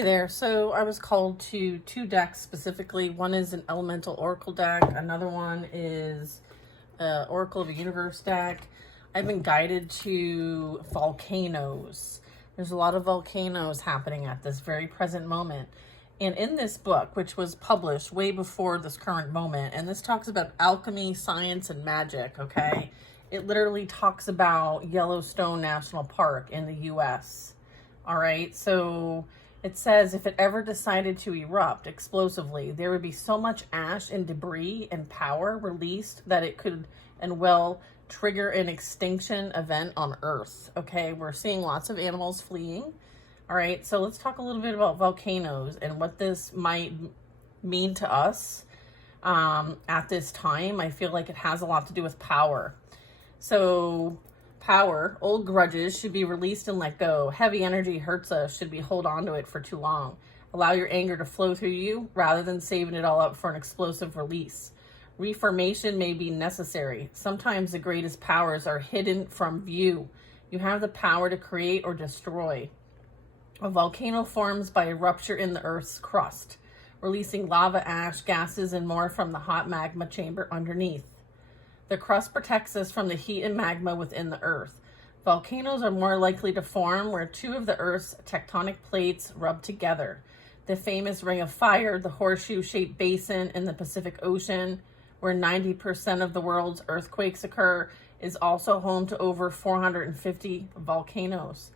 Hey there. So I was called to two decks specifically. One is an elemental oracle deck. Another one is Oracle of the Universe deck. I've been guided to volcanoes. There's a lot of volcanoes happening at this very present moment. And in this book, which was published way before this current moment, and this talks about alchemy, science, and magic, okay? It literally talks about Yellowstone National Park in the US. All right, so it says if it ever decided to erupt explosively, there would be so much ash and debris and power released that it could and will trigger an extinction event on Earth. Okay, we're seeing lots of animals fleeing. All right, so let's talk a little bit about volcanoes and what this might mean to us at this time. I feel like it has a lot to do with power. So power, old grudges should be released and let go. Heavy energy hurts us, should we hold on to it for too long? Allow your anger to flow through you rather than saving it all up for an explosive release. Reformation may be necessary. Sometimes the greatest powers are hidden from view. You have the power to create or destroy. A volcano forms by a rupture in the Earth's crust, releasing lava, ash, gases, and more from the hot magma chamber underneath. The crust protects us from the heat and magma within the Earth. Volcanoes are more likely to form where two of the Earth's tectonic plates rub together. The famous Ring of Fire, the horseshoe-shaped basin in the Pacific Ocean, where 90% of the world's earthquakes occur, is also home to over 450 volcanoes.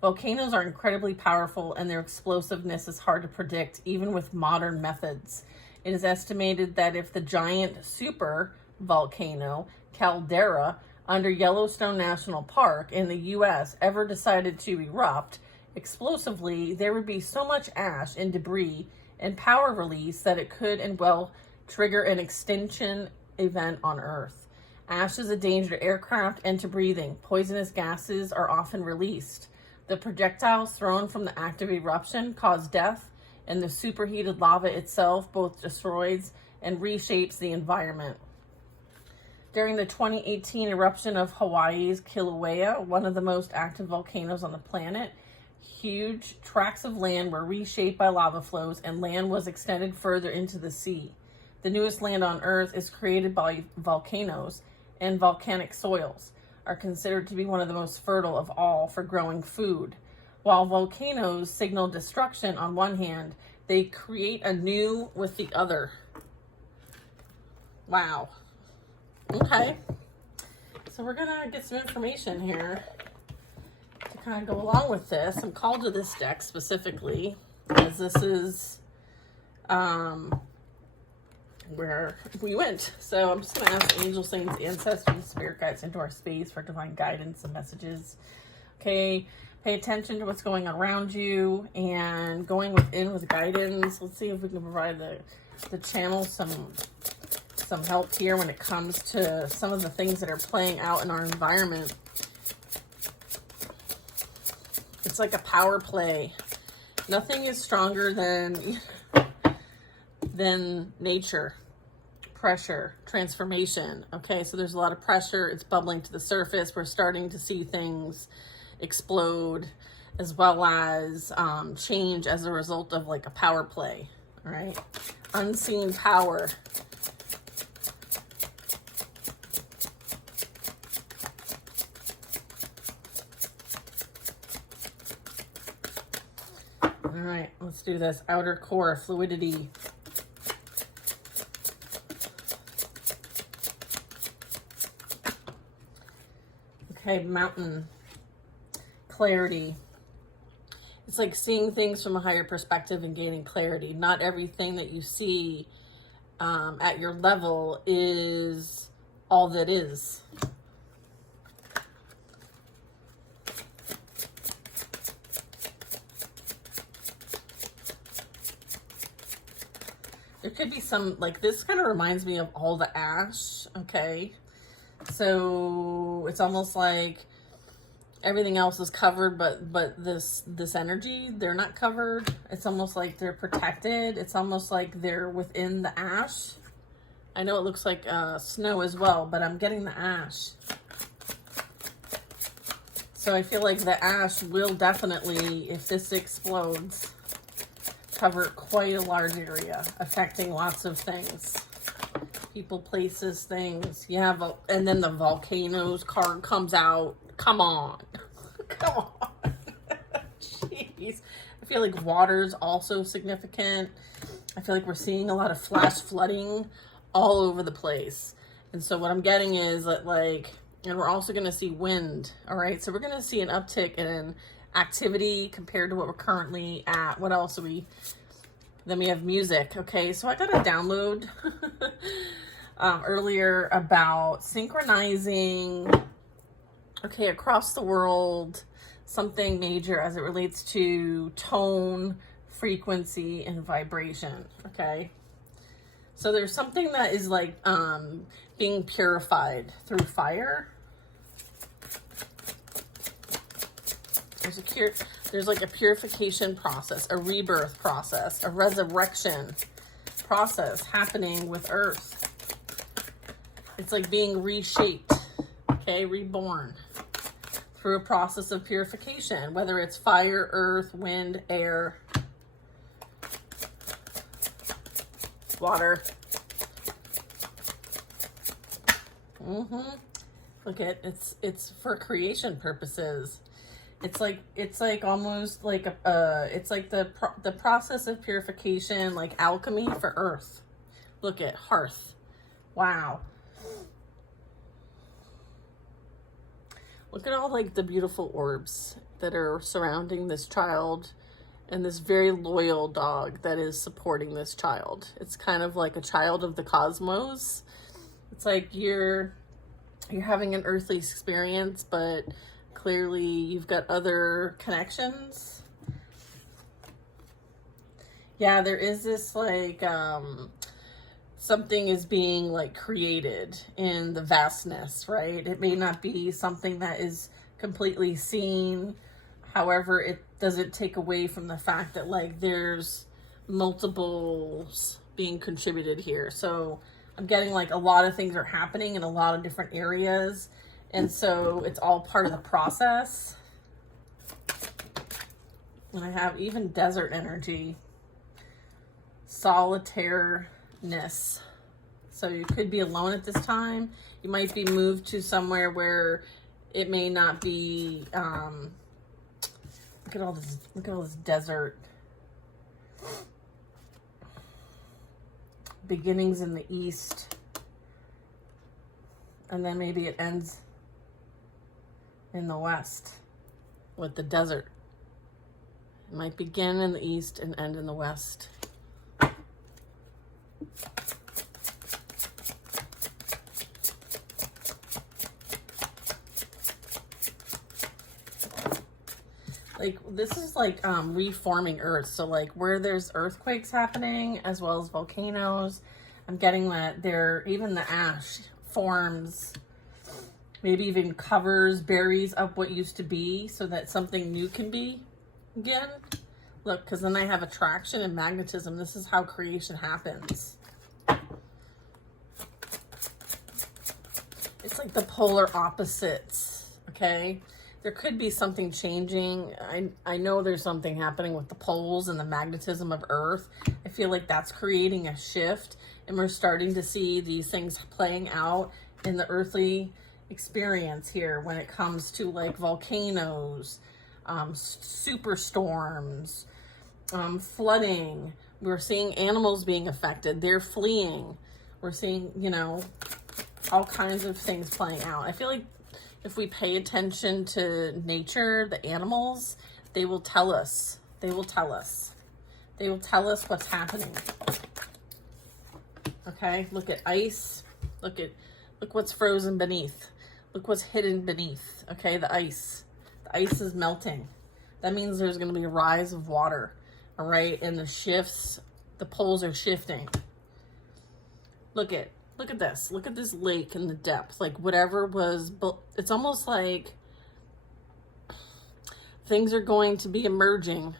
Volcanoes are incredibly powerful, and their explosiveness is hard to predict, even with modern methods. It is estimated that if the giant super volcano caldera under Yellowstone National Park in the US ever decided to erupt explosively, there would be so much ash and debris and power release that it could and will trigger an extinction event on Earth. Ash is a danger to aircraft and to breathing. Poisonous gases are often released. The projectiles thrown from the active eruption cause death, and the superheated lava itself both destroys and reshapes the environment. During the 2018 eruption of Hawaii's Kilauea, one of the most active volcanoes on the planet, huge tracts of land were reshaped by lava flows and land was extended further into the sea. The newest land on Earth is created by volcanoes, and volcanic soils are considered to be one of the most fertile of all for growing food. While volcanoes signal destruction on one hand, they create anew with the other. Wow. Okay, so we're gonna get some information here to kind of go along with this. I'm called to this deck specifically as this is where we went. So I'm just gonna ask angels, saints, ancestors, spirit guides into our space for divine guidance and messages. Okay, pay attention to what's going on around you and going within with guidance. Let's see if we can provide the channel some help here when it comes to some of the things that are playing out in our environment. It's like a power play. Nothing is stronger than nature, pressure, transformation. Okay, so there's a lot of pressure. It's bubbling to the surface. We're starting to see things explode as well as change as a result of like a power play. All right, unseen power. All right, let's do this. Outer core, fluidity. Okay, mountain, clarity. It's like seeing things from a higher perspective and gaining clarity. Not everything that you see at your level is all that is. There could be some, like, this kind of reminds me of all the ash, okay? So it's almost like everything else is covered, but this energy, they're not covered. It's almost like they're protected. It's almost like they're within the ash. I know it looks like snow as well, but I'm getting the ash. So I feel like the ash will definitely, if this explodes, cover quite a large area, affecting lots of things. People, places, things. You have and then the volcanoes card comes out. Come on. Come on. Jeez. I feel like water's also significant. I feel like we're seeing a lot of flash flooding all over the place. And so what I'm getting is that, like, and we're also going to see wind. All right. So we're going to see an uptick in activity compared to what we're currently at. What else do we? Then we have music. Okay. So I got a download earlier about synchronizing, okay, across the world, something major as it relates to tone, frequency, and vibration. Okay. So there's something that is like being purified through fire. There's like a purification process, a rebirth process, a resurrection process happening with Earth. It's like being reshaped, okay, reborn through a process of purification, whether it's fire, earth, wind, air, water. Look at it's for creation purposes. It's like almost like it's like the process of purification, like alchemy for Earth. Look at hearth. Wow. Look at all like the beautiful orbs that are surrounding this child and this very loyal dog that is supporting this child. It's kind of like a child of the cosmos. It's like you're having an earthly experience, but clearly you've got other connections. Yeah, there is this like something is being like created in the vastness, right? It may not be something that is completely seen. However, it doesn't take away from the fact that like there's multiples being contributed here. So I'm getting like a lot of things are happening in a lot of different areas. And so it's all part of the process. And I have even desert energy, solitaire-ness. So you could be alone at this time. You might be moved to somewhere where it may not be, look at all this desert. Beginnings in the east. And then maybe it ends in the west with the desert. It might begin in the east and end in the west. Like this is like reforming Earth. So like where there's earthquakes happening as well as volcanoes, I'm getting that there, even the ash forms, maybe even covers, buries up what used to be so that something new can be again. Look, because then I have attraction and magnetism. This is how creation happens. It's like the polar opposites, okay? There could be something changing. I know there's something happening with the poles and the magnetism of Earth. I feel like that's creating a shift, and we're starting to see these things playing out in the earthly experience here when it comes to like volcanoes, superstorms, flooding. We're seeing animals being affected. They're fleeing. We're seeing, you know, all kinds of things playing out. I feel like if we pay attention to nature, the animals, they will tell us. They will tell us. They will tell us what's happening. Okay, look at ice. Look what's frozen beneath. Look what's hidden beneath. Okay, the ice. The ice is melting. That means there's going to be a rise of water. All right, and the shifts, the poles are shifting. Look at this. Look at this lake in the depth. Like whatever was, it's almost like things are going to be emerging.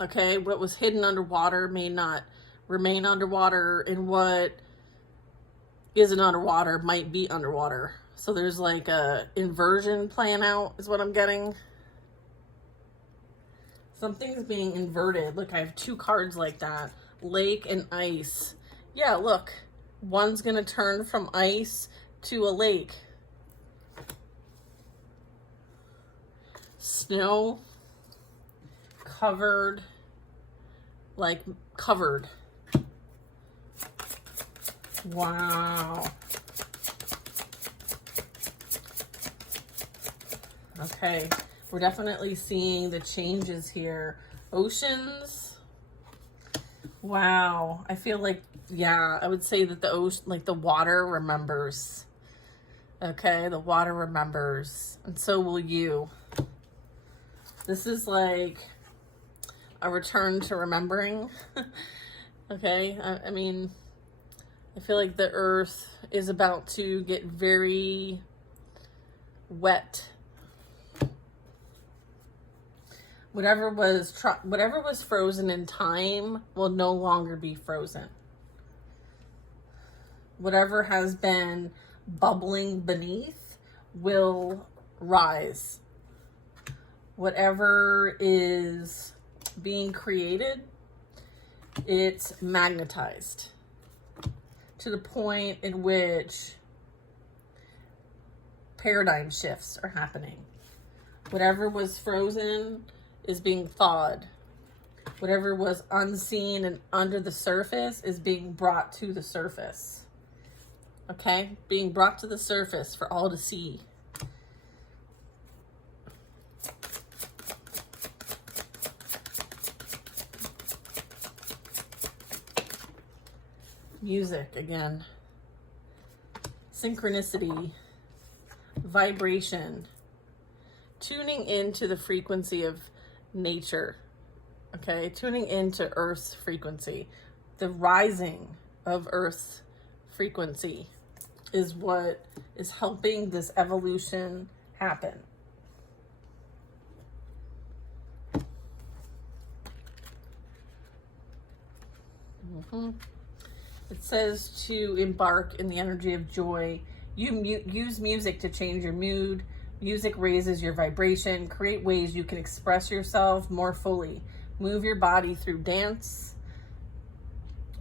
Okay, what was hidden underwater may not remain underwater, and what isn't underwater might be underwater. So there's like a inversion playing out is what I'm getting. Something's being inverted. Look, I have 2 cards like that. Lake and ice. Yeah, look. One's going to turn from ice to a lake. Snow. Covered. Like, covered. Wow. Okay. We're definitely seeing the changes here. Oceans. Wow. I feel like, yeah, I would say that the ocean, like the water remembers. Okay, the water remembers. And so will you. This is like a return to remembering. Okay, I mean, I feel like the earth is about to get very wet. Whatever was frozen in time will no longer be frozen. Whatever has been bubbling beneath will rise. Whatever is being created, it's magnetized to the point in which paradigm shifts are happening. Whatever was frozen is being thawed. Whatever was unseen and under the surface is being brought to the surface. Okay? Being brought to the surface for all to see. Music again. Synchronicity. Vibration. Tuning into the frequency of nature. Okay, tuning into Earth's frequency. The rising of Earth's frequency is what is helping this evolution happen. It says to embark in the energy of joy. Use music to change your mood. Music raises your vibration. Create ways you can express yourself more fully. Move your body through dance.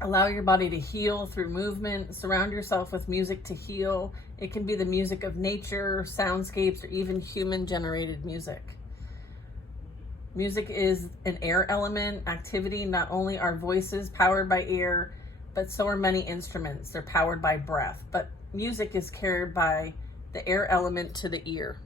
Allow your body to heal through movement. Surround yourself with music to heal. It can be the music of nature, soundscapes, or even human-generated music. Music is an air element activity. Not only are voices powered by air, but so are many instruments. They're powered by breath. But music is carried by the air element to the ear.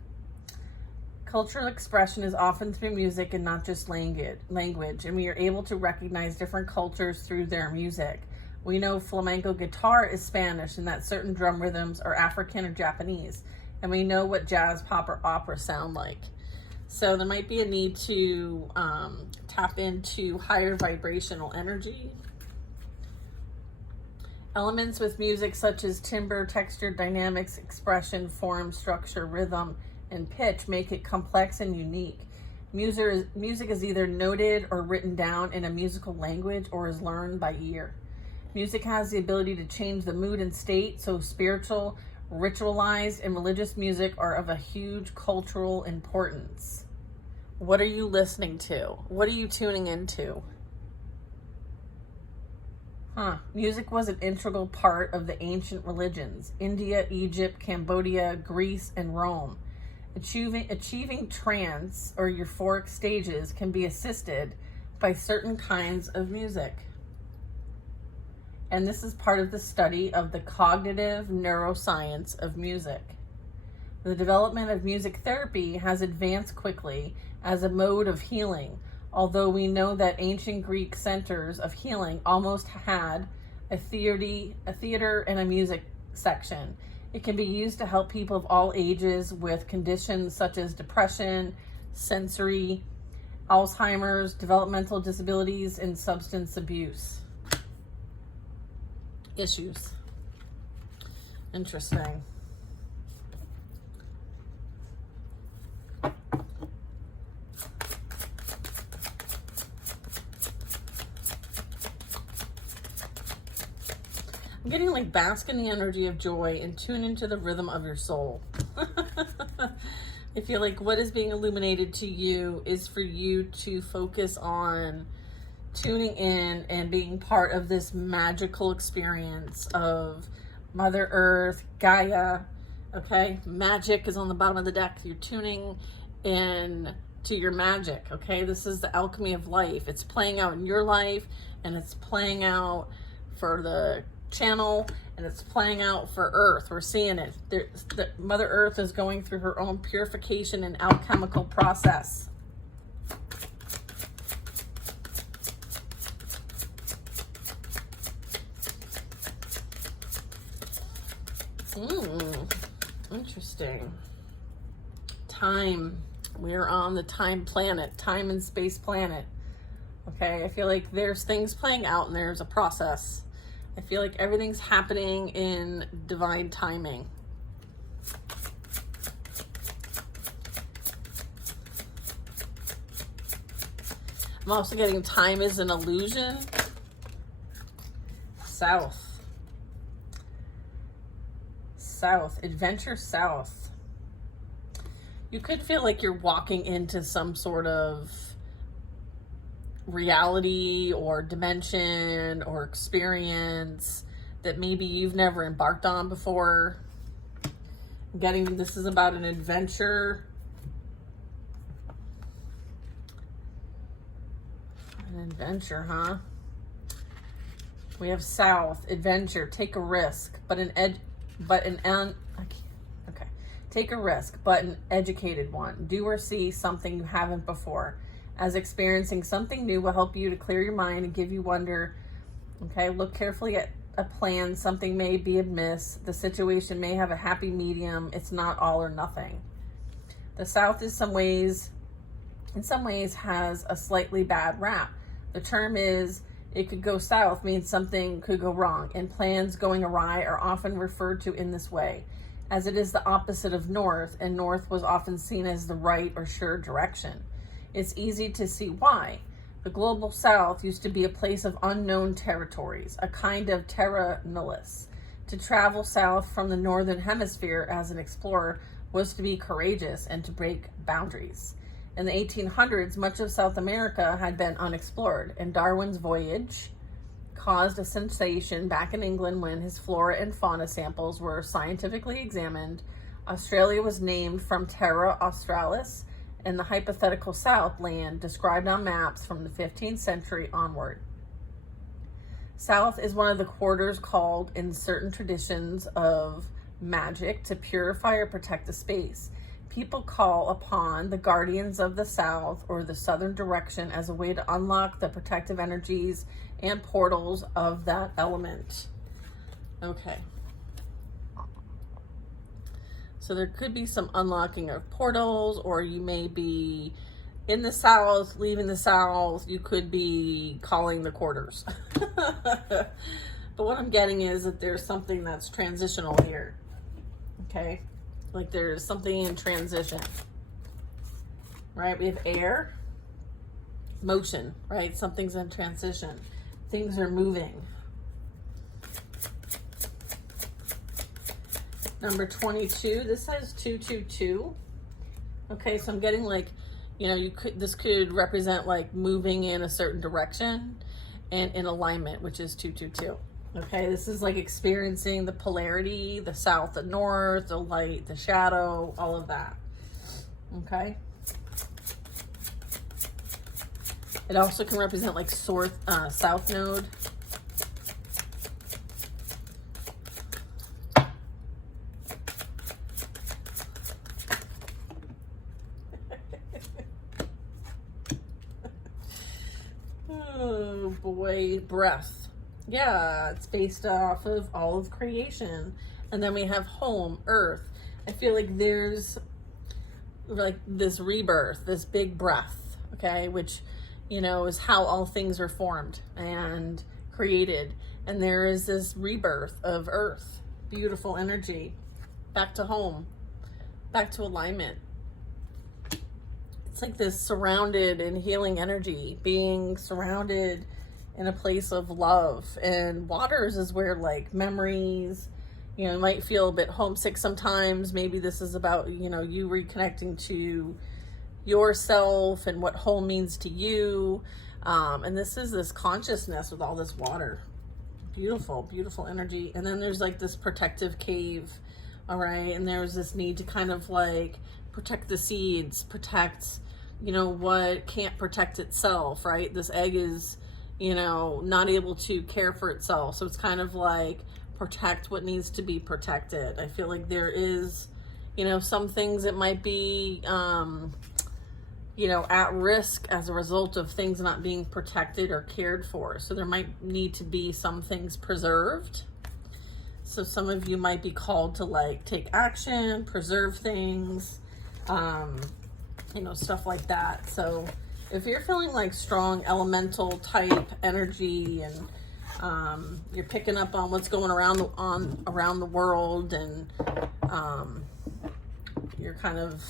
Cultural expression is often through music and not just language, and we are able to recognize different cultures through their music. We know flamenco guitar is Spanish and that certain drum rhythms are African or Japanese, and we know what jazz, pop, or opera sound like. So there might be a need to tap into higher vibrational energy. Elements with music such as timbre, texture, dynamics, expression, form, structure, rhythm, and pitch make it complex and unique. Music is either noted or written down in a musical language or is learned by ear. Music has the ability to change the mood and state, so spiritual, ritualized, and religious music are of a huge cultural importance. What are you listening to? What are you tuning into? Music was an integral part of the ancient religions. India, Egypt, Cambodia, Greece, and Rome. Achieving trance or euphoric stages can be assisted by certain kinds of music. And this is part of the study of the cognitive neuroscience of music. The development of music therapy has advanced quickly as a mode of healing, although we know that ancient Greek centers of healing almost had a theater and a music section. It can be used to help people of all ages with conditions such as depression, sensory, Alzheimer's, developmental disabilities, and substance abuse issues. Interesting. I'm getting like bask in the energy of joy and tune into the rhythm of your soul. I feel like what is being illuminated to you is for you to focus on tuning in and being part of this magical experience of Mother Earth, Gaia. Okay, magic is on the bottom of the deck. You're tuning in to your magic. Okay, this is the alchemy of life. It's playing out in your life, and it's playing out for the channel, and it's playing out for Earth. We're seeing it. The Mother Earth is going through her own purification and alchemical process. Interesting. Time. We're on the time planet, time and space planet. Okay, I feel like there's things playing out and there's a process. I feel like everything's happening in divine timing. I'm also getting time is an illusion. South. South, adventure south. You could feel like you're walking into some sort of reality or dimension or experience that maybe you've never embarked on before. This is about an adventure. An adventure, huh? We have south, adventure, take a risk, take a risk, but an educated one. Do or see something you haven't before, as experiencing something new will help you to clear your mind and give you wonder. Okay, look carefully at a plan. Something may be amiss. The situation may have a happy medium. It's not all or nothing. The South in some ways has a slightly bad rap. The term is, it could go south means something could go wrong, and plans going awry are often referred to in this way, as it is the opposite of north, and north was often seen as the right or sure direction. It's easy to see why. The global south used to be a place of unknown territories, a kind of terra nullius. To travel south from the northern hemisphere as an explorer was to be courageous and to break boundaries. In the 1800s, much of South America had been unexplored, and Darwin's voyage caused a sensation back in England when his flora and fauna samples were scientifically examined. Australia was named from Terra Australis, and the hypothetical South land described on maps from the 15th century onward. South is one of the quarters called in certain traditions of magic to purify or protect the space. People call upon the guardians of the South or the southern direction as a way to unlock the protective energies and portals of that element. Okay. So there could be some unlocking of portals, or you may be in the South, leaving the South. You could be calling the quarters. But what I'm getting is that there's something that's transitional here. Okay. Like there's something in transition, right? We have air, motion, right? Something's in transition. Things are moving. Number 22, this says 222. Okay, so I'm getting like, this could represent like moving in a certain direction and in alignment, which is 222. Okay, this is like experiencing the polarity, the south, the north, the light, the shadow, all of that. Okay. It also can represent like south node. Oh boy, breath. Yeah, it's based off of all of creation. And then we have home, earth. I feel like there's like this rebirth, this big breath, okay, which, is how all things are formed and created. And there is this rebirth of earth, beautiful energy, back to home, back to alignment. It's like this surrounded and healing energy, being surrounded in a place of love. And waters is where like memories You know, you might feel a bit homesick sometimes. Maybe this is about, you know, you reconnecting to yourself and what home means to you. And this is this consciousness with all this water. Beautiful, beautiful energy. And then there's like this protective cave, all right? And there's this need to kind of like protect the seeds, protect, you know, what can't protect itself, right? This egg is, you know, not able to care for itself. So it's kind of like protect what needs to be protected. I feel like there is, you know, some things that might be, you know, at risk as a result of things not being protected or cared for. So there might need to be some things preserved. So some of you might be called to like take action, preserve things, you know, stuff like that. So if you're feeling like strong elemental type energy and you're picking up on what's going around the world, and you're kind of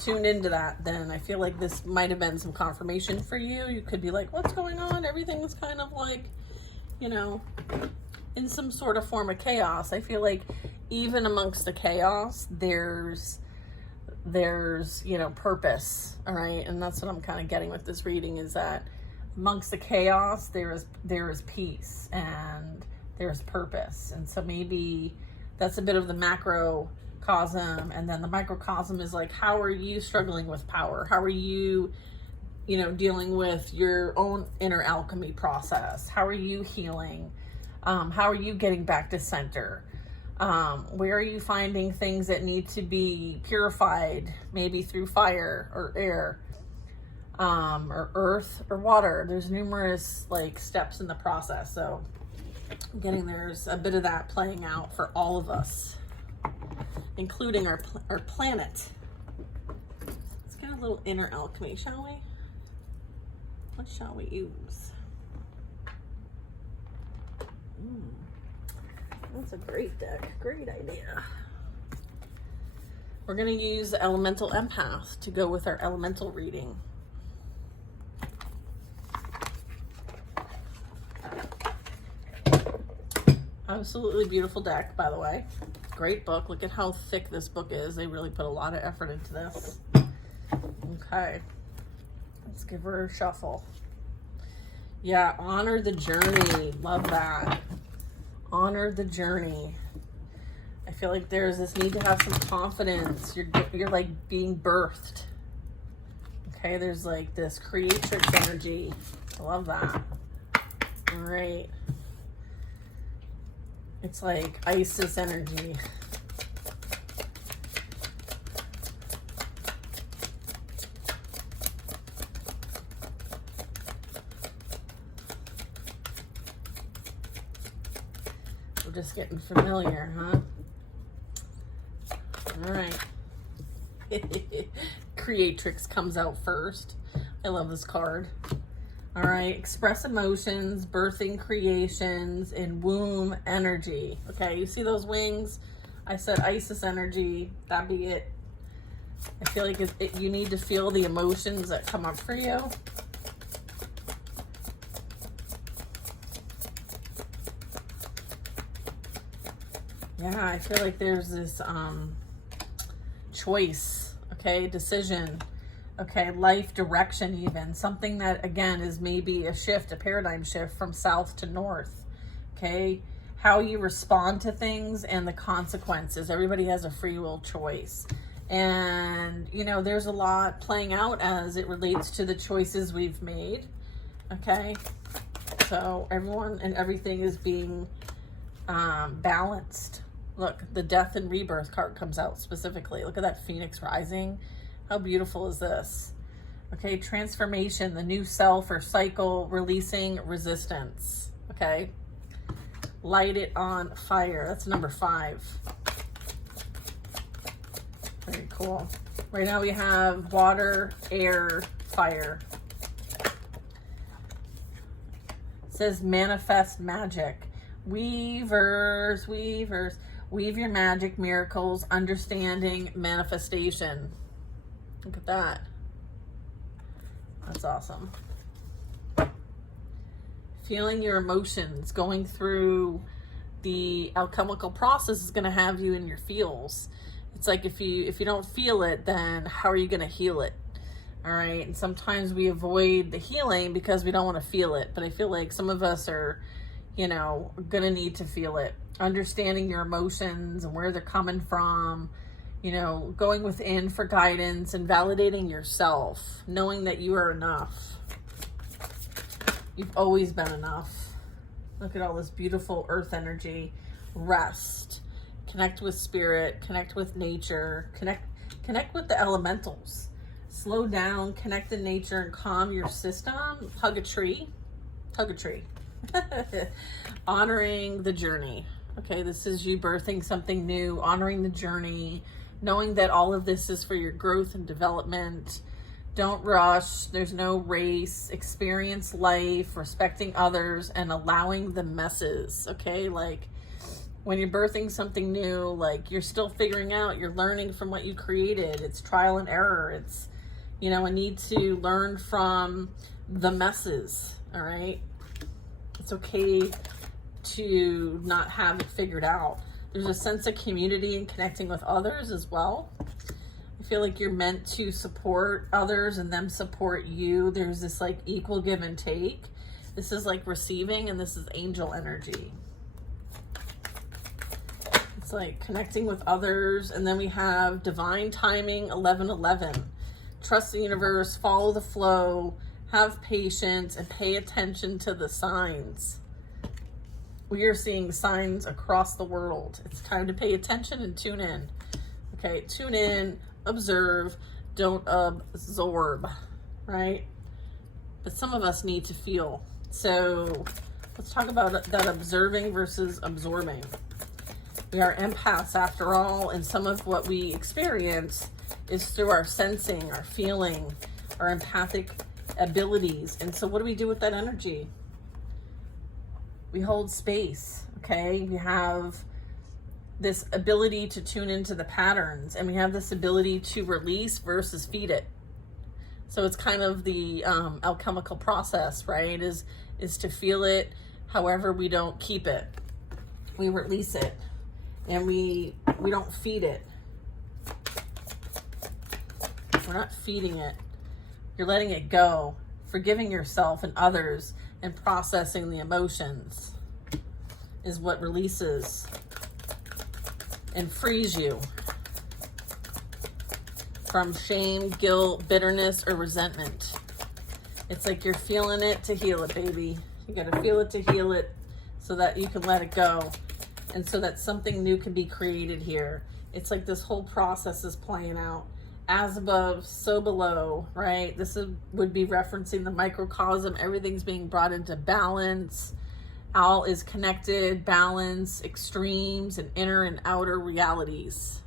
tuned into that, then I feel like this might have been some confirmation for you. You could be like, what's going on? Everything's kind of like, you know, in some sort of form of chaos. I feel like even amongst the chaos, there's, you know, purpose. All right. And that's what I'm kind of getting with this reading, is that amongst the chaos, there is peace and there's purpose. And so maybe that's a bit of the macrocosm, and then the microcosm is like, how are you struggling with power? How are you, you know, dealing with your own inner alchemy process? How are you healing? How are you getting back to center? Where are you finding things that need to be purified, maybe through fire or air, or earth or water? There's numerous like steps in the process. So I'm getting there's a bit of that playing out for all of us, including our planet. Let's get a little inner alchemy, shall we? What shall we use? That's a great deck. Great idea. We're going to use the Elemental Empath to go with our elemental reading. Absolutely beautiful deck, by the way. Great book. Look at how thick this book is. They really put a lot of effort into this. Okay. Let's give her a shuffle. Yeah, honor the journey. Love that. Honor the journey. I feel like there's this need to have some confidence. You're like being birthed. Okay, there's like this creatrix energy. I love that. All right. It's like Isis energy. We're just getting familiar, huh? All right. Creatrix comes out first. I love this card. All right, express emotions, birthing creations, and womb energy. Okay, you see those wings? I said Isis energy. That'd be it. I feel like you need to feel the emotions that come up for you. Yeah, I feel like there's this choice, okay, decision, okay, life direction even. Something that, again, is maybe a shift, a paradigm shift from south to north, okay? How you respond to things and the consequences. Everybody has a free will choice. And, you know, there's a lot playing out as it relates to the choices we've made, okay? So everyone and everything is being balanced. Look, the death and rebirth card comes out specifically. Look at that Phoenix rising. How beautiful is this? Okay, transformation, the new self or cycle, releasing resistance. Okay, light it on fire. That's number 5. Very cool. Right now we have water, air, fire. It says manifest magic. Weavers, weavers. Weave your magic, miracles, understanding, manifestation. Look at that. That's awesome. Feeling your emotions, going through the alchemical process is going to have you in your feels. It's like if you don't feel it, then how are you going to heal it? All right. And sometimes we avoid the healing because we don't want to feel it. But I feel like some of us are, you know, going to need to feel it. Understanding your emotions and where they're coming from, you know, going within for guidance and validating yourself, knowing that you are enough. You've always been enough. Look at all this beautiful earth energy. Rest. Connect with spirit. Connect with nature. Connect with the elementals. Slow down. Connect to nature and calm your system. Hug a tree. Hug a tree. Honoring the journey. Okay, this is you birthing something new. Honoring the journey. Knowing that all of this is for your growth and development. Don't rush. There's no race. Experience life, respecting others, and allowing the messes. Okay, like when you're birthing something new, like you're still figuring out, you're learning from what you created. It's trial and error. It's, you know, I need to learn from the messes. All right. It's okay to not have it figured out. There's a sense of community and connecting with others as well. I feel like you're meant to support others and them support you. There's this like equal give and take. This is like receiving, and this is angel energy. It's like connecting with others. And then we have divine timing, 11:11. Trust the universe, follow the flow, have patience, and pay attention to the signs. We are seeing signs across the world. It's time to pay attention and tune in. Okay, tune in, observe, don't absorb, right? But some of us need to feel. So let's talk about that observing versus absorbing. We are empaths after all, and some of what we experience is through our sensing, our feeling, our empathic abilities. And so what do we do with that energy? We hold space, okay? We have this ability to tune into the patterns, and we have this ability to release versus feed it. So it's kind of the alchemical process, right? Is to feel it. However, we don't keep it. We release it, and we don't feed it. We're not feeding it. You're letting it go, forgiving yourself and others, and processing the emotions is what releases and frees you from shame, guilt, bitterness, or resentment. It's like you're feeling it to heal it, baby. You got to feel it to heal it so that you can let it go, and so that something new can be created here. It's like this whole process is playing out. As above, so below, right? This would be referencing the microcosm. Everything's being brought into balance. All is connected, balance, extremes, and inner and outer realities.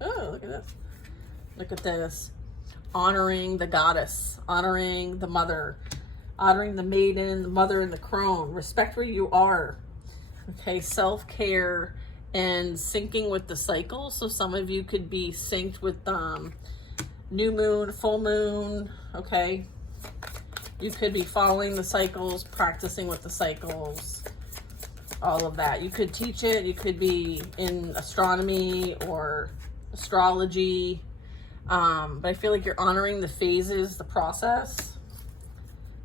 Oh, look at this. Look at this. Honoring the goddess, honoring the mother, honoring the maiden, the mother, and the crone. Respect where you are. Okay, self-care and syncing with the cycle. So some of you could be synced with new moon, full moon, okay? You could be following the cycles, practicing with the cycles, all of that. You could teach it. You could be in astronomy or astrology. But I feel like you're honoring the phases, the process.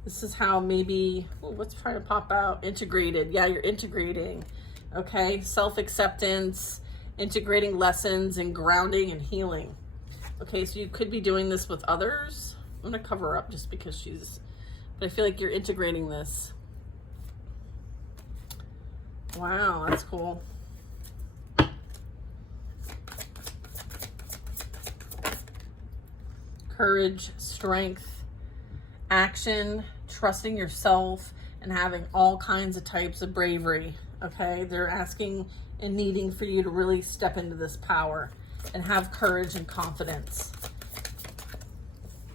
This is how maybe, what's trying to pop out? Integrated. Yeah, you're integrating. Okay, self-acceptance, integrating lessons, and grounding and healing. Okay, so you could be doing this with others. I'm going to cover her up just because but I feel like you're integrating this. Wow, that's cool. Courage, strength, action, trusting yourself, and having all kinds of types of bravery. Okay, they're asking and needing for you to really step into this power and have courage and confidence.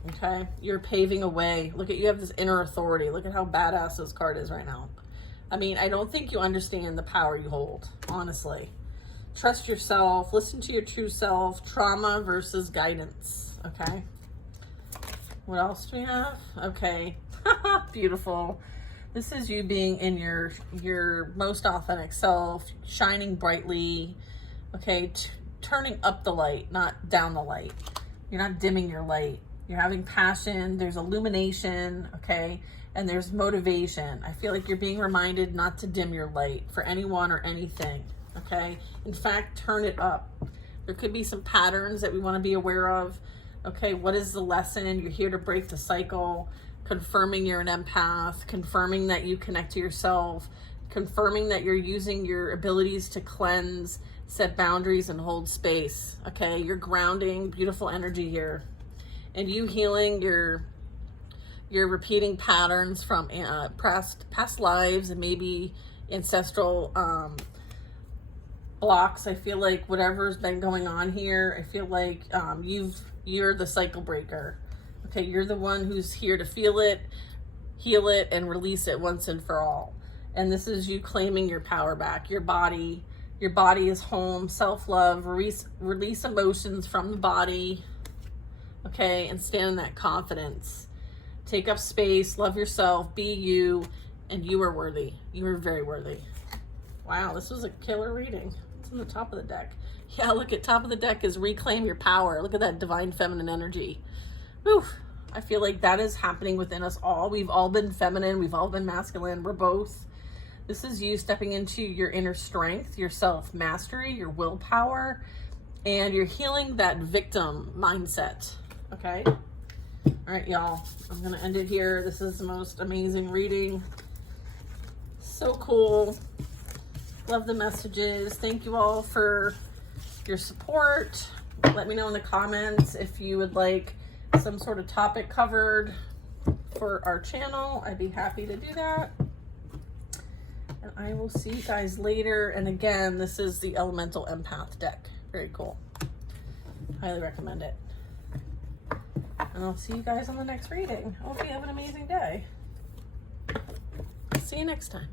Okay, you're paving a way. Look at, you have this inner authority. Look at how badass this card is right now. I mean, I don't think you understand the power you hold, honestly. Trust yourself, listen to your true self, trauma versus guidance. Okay, what else do we have? Okay, beautiful. This is you being in your most authentic self, shining brightly, okay? Turning up the light, not down the light. You're not dimming your light. You're having passion, there's illumination, okay? And there's motivation. I feel like you're being reminded not to dim your light for anyone or anything, okay? In fact, turn it up. There could be some patterns that we want to be aware of. Okay, what is the lesson? You're here to break the cycle, confirming you're an empath, confirming that you connect to yourself, confirming that you're using your abilities to cleanse, set boundaries, and hold space. Okay, you're grounding, beautiful energy here. And you healing your repeating patterns from past lives and maybe ancestral blocks. I feel like whatever's been going on here, I feel like you're the cycle breaker. Okay, you're the one who's here to feel it, heal it, and release it once and for all. And this is you claiming your power back. Your body is home, self-love, release emotions from the body, okay, and stand in that confidence. Take up space, love yourself, be you, and you are worthy. You are very worthy. Wow, this was a killer reading. It's on the top of the deck. Yeah, look at top of the deck is reclaim your power. Look at that divine feminine energy. Whew. I feel like that is happening within us all. We've all been feminine. We've all been masculine. We're both. This is you stepping into your inner strength, your self-mastery, your willpower, and you're healing that victim mindset. Okay? All right, y'all. I'm going to end it here. This is the most amazing reading. So cool. Love the messages. Thank you all for your support. Let me know in the comments if you would like some sort of topic covered for our channel. I'd be happy to do that. And I will see you guys later. And again, this is the Elemental Empath deck. Very cool. Highly recommend it. And I'll see you guys on the next reading. Hope you have an amazing day. See you next time.